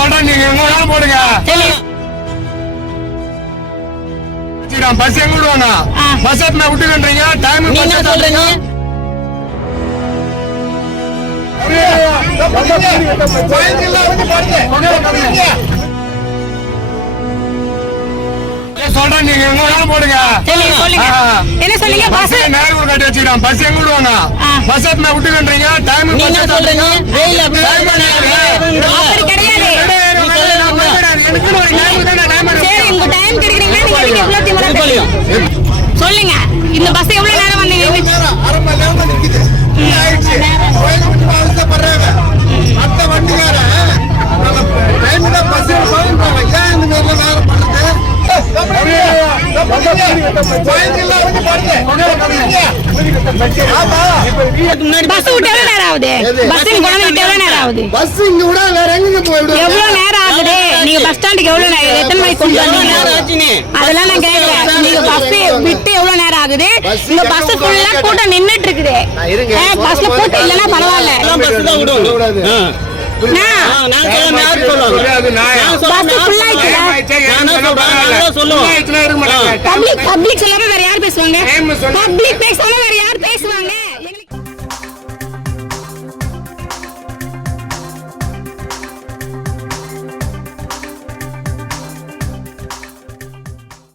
சொல்றேன் நீங்க எங்க வேணாலும் போடுங்க. பஸ் எங்க விடுவானா. பஸ் எத்தனை விட்டுக்கன்றீங்க டைம் நீ என்ன சொல்றீங்க? சொல்றேன் நீங்க எங்க வேணாலும் போடுங்க. சொல்லுங்க சொல்லுங்க. என்ன சொன்னீங்க பஸ் நேரம் கட்டி வச்சுக்கிறான். பஸ் எங்க விடுவானா. பஸ் எத்தனை விட்டுக்கன்றீங்க டைம் சொல்றீங்க? சரி உங்க டைம் கிடைக்கிறீங்களா நீங்க எதுக்கு இவ்வளவு திமிரா? சொல்லுங்க இந்த பஸ் எவ்வளவு நேரம் வந்தீங்க அரை மணி நேரமா நிக்குது. அடுத்த வண்டிக்காரன் நம்ம time தான் போயின்றாங்க. ஏன் இந்த நேரம் பண்ணுது? பாருங்க. பஸ் விட்டு எவ்வளவு நேரம் ஆகுது? பஸ் குழந்தை விட்டு எவ்வளவு நேரம் ஆகுது? இங்க விட வேற? எவ்வளவு நேரம் ஆகுது? நீங்க பஸ் ஸ்டாண்டுக்கு எவ்வளவு நேரம்? எத்தனை மணிக்கு கொண்டு வந்தீங்க? அதெல்லாம் நான் கேக்குறேன் நீங்க பஸ் விட்டு எவ்வளவு நேரம் ஆகுது? இங்க பஸ் ஃபுல்லா கூட்டம் நின்னுட்டு இருக்குது. பஸ்ல கூட்டம் இல்லைன்னா பரவாயில்ல. பப்ளிக் பப்ளிக் சொல்லாம வேற யார் பேசுவாங்க? பப்ளிக் பேசாம வேற யார் பேசுவாங்க?